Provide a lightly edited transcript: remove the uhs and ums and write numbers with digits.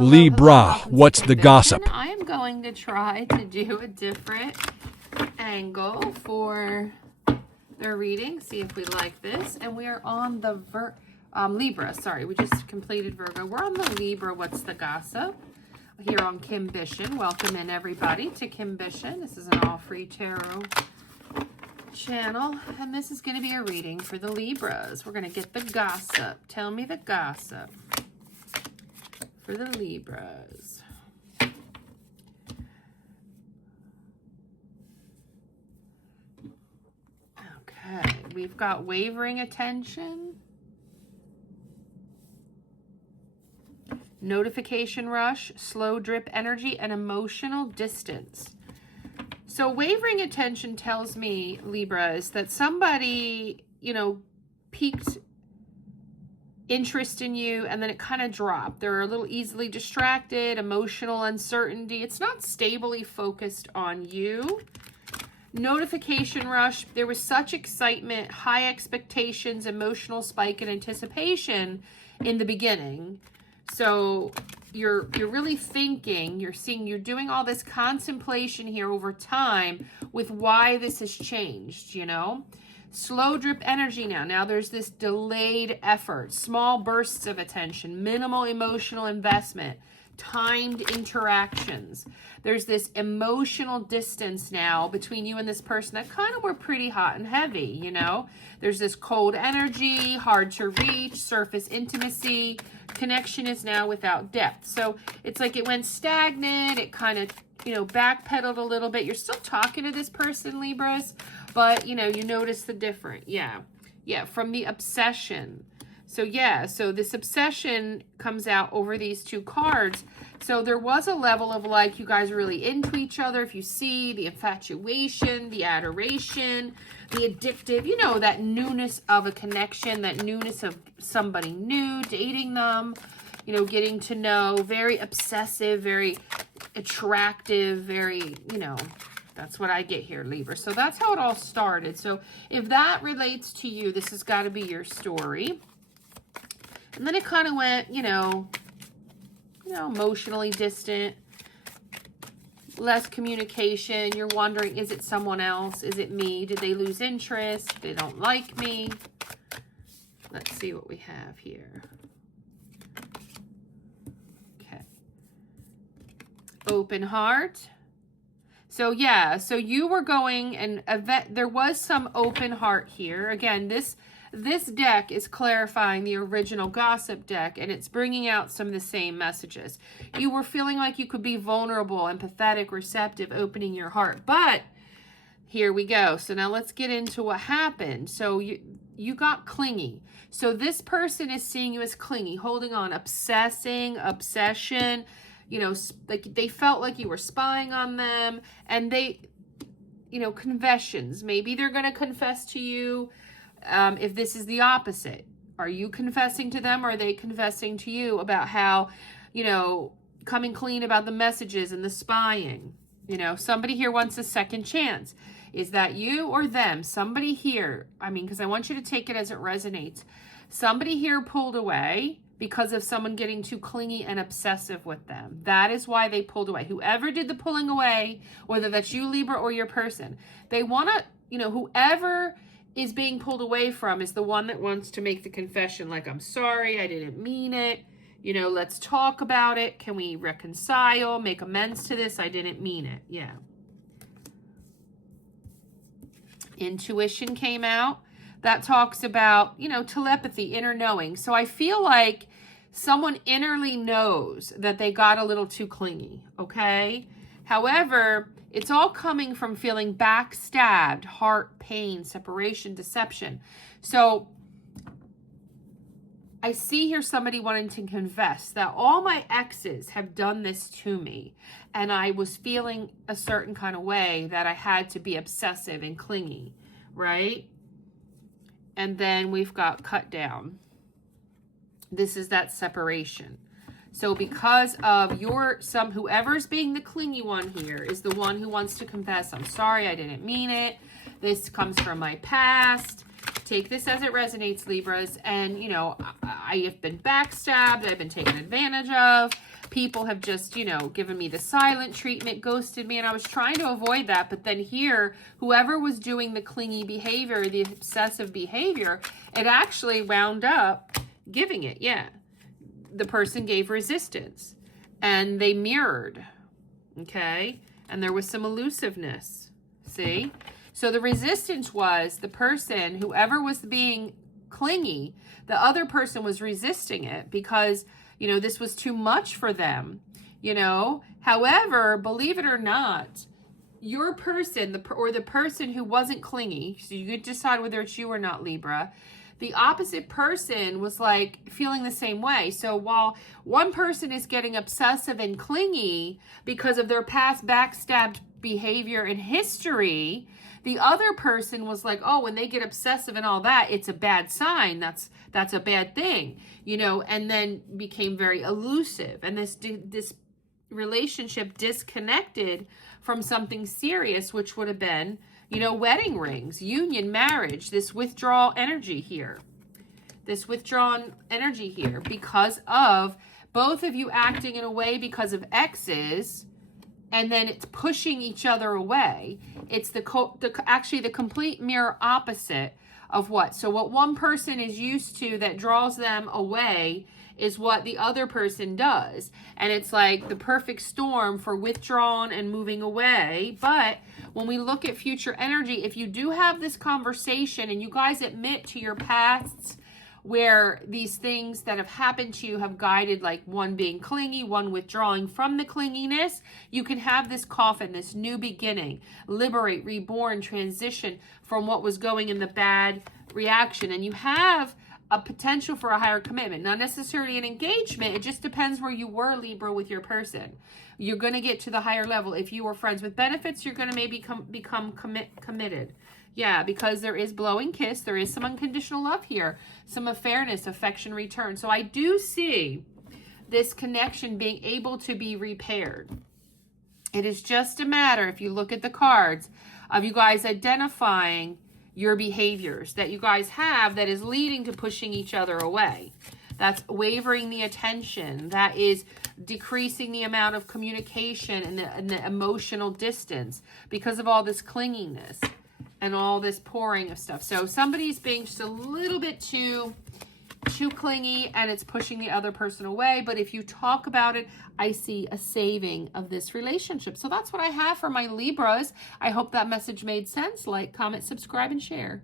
Libra, what's the gossip? I am going to try to do a different angle for the reading. See if we like this. And we are on the Libra. Sorry, we just completed Virgo. We're on the Libra, what's the gossip? Here on Kimbition. Welcome in everybody to Kimbition. This is an all-free tarot channel. And this is going to be a reading for the Libras. We're going to get the gossip. Tell me the gossip for the Libras. Okay, we've got wavering attention, notification rush, slow drip energy, and emotional distance. So wavering attention tells me, Libras, that somebody, piqued interest in you and then it kind of dropped. They're a little easily distracted, emotional uncertainty. It's not stably focused on you. Notification rush. There was such excitement, high expectations, emotional spike and anticipation in the beginning. So you're really thinking, you're doing all this contemplation here over time with why this has changed, Slow drip energy now. Now there's this delayed effort, small bursts of attention, minimal emotional investment, timed interactions. There's this emotional distance now between you and this person that kind of were pretty hot and heavy, There's this cold energy, hard to reach, surface intimacy. Connection is now without depth. So it's like it went stagnant. It kind of, backpedaled a little bit. You're still talking to this person, Libras, but, you notice the difference. Yeah, from the obsession. So, so this obsession comes out over these two cards. So there was a level of like you guys are really into each other. If you see the infatuation, the adoration, the addictive, that newness of a connection, that newness of somebody new, dating them, getting to know, very obsessive, very attractive, very, that's what I get here, Libra. So that's how it all started. So if that relates to you, this has got to be your story. And then it kind of went, emotionally distant, less communication. You're wondering, is it someone else? Is it me? Did they lose interest? They don't like me. Let's see what we have here. Okay. Open heart. So so you were going and there was some open heart here. Again, this deck is clarifying the original gossip deck, and it's bringing out some of the same messages. You were feeling like you could be vulnerable, empathetic, receptive, opening your heart. But here we go. So now let's get into what happened. So you got clingy. So this person is seeing you as clingy, holding on, obsession, like they felt like you were spying on them, and they, confessions. Maybe they're going to confess to you. If this is the opposite, are you confessing to them? Or are they confessing to you about how, coming clean about the messages and the spying? Somebody here wants a second chance. Is that you or them? Somebody here, because I want you to take it as it resonates. Somebody here pulled away because of someone getting too clingy and obsessive with them. That is why they pulled away. Whoever did the pulling away, whether that's you, Libra, or your person, they want to, whoever is being pulled away from is the one that wants to make the confession, like, I'm sorry, I didn't mean it. Let's talk about it. Can we reconcile, make amends to this? I didn't mean it. Yeah. Intuition came out. That talks about, telepathy, inner knowing. So I feel like someone innerly knows that they got a little too clingy, okay? However, it's all coming from feeling backstabbed, heart pain, separation, deception. So I see here somebody wanting to confess that all my exes have done this to me, and I was feeling a certain kind of way that I had to be obsessive and clingy, right? And then we've got cut down. This is that separation. So because of whoever's being the clingy one here is the one who wants to confess, I'm sorry, I didn't mean it. This comes from my past. Take this as it resonates, Libras. And, I have been backstabbed. I've been taken advantage of. people have just, you know, given me the silent treatment, ghosted me, and I was trying to avoid that. But then here, whoever was doing the clingy behavior, the obsessive behavior, it actually wound up giving it. Yeah. The person gave resistance and they mirrored. Okay. And there was some elusiveness. See? So the resistance was the person, whoever was being clingy, the other person was resisting it because, you know, this was too much for them, you know. However, believe it or not, your person, the person who wasn't clingy, so you could decide whether it's you or not, Libra, the opposite person was like feeling the same way. So while one person is getting obsessive and clingy because of their past backstabbed behavior and history, the other person was like, oh, when they get obsessive and all that, it's a bad sign. That's a bad thing, you know, and then became very elusive. And this relationship disconnected from something serious, which would have been, you know, wedding rings, union, marriage, this withdrawal energy here. This withdrawn energy here because of both of you acting in a way because of exes, and then it's pushing each other away. It's actually the complete mirror opposite of what? So what one person is used to that draws them away is what the other person does. And it's like the perfect storm for withdrawn and moving away. But when we look at future energy, if you do have this conversation and you guys admit to your pasts where these things that have happened to you have guided, like one being clingy, one withdrawing from the clinginess, you can have this coffin, this new beginning, liberate, reborn, transition from what was going in the bad reaction. And you have a potential for a higher commitment, not necessarily an engagement. It just depends where you were, Libra, with your person. You're going to get to the higher level. If you were friends with benefits, you're going to maybe become committed. Yeah, because there is blowing kiss. There is some unconditional love here. Some fairness, affection, return. So I do see this connection being able to be repaired. It is just a matter, if you look at the cards, of you guys identifying your behaviors that you guys have that is leading to pushing each other away. That's wavering the attention. That is decreasing the amount of communication and the emotional distance because of all this clinginess and all this pouring of stuff. So somebody's being just a little bit too clingy and it's pushing the other person away. But if you talk about it, I see a saving of this relationship. So that's what I have for my Libras. I hope that message made sense. Like, comment, subscribe, and share.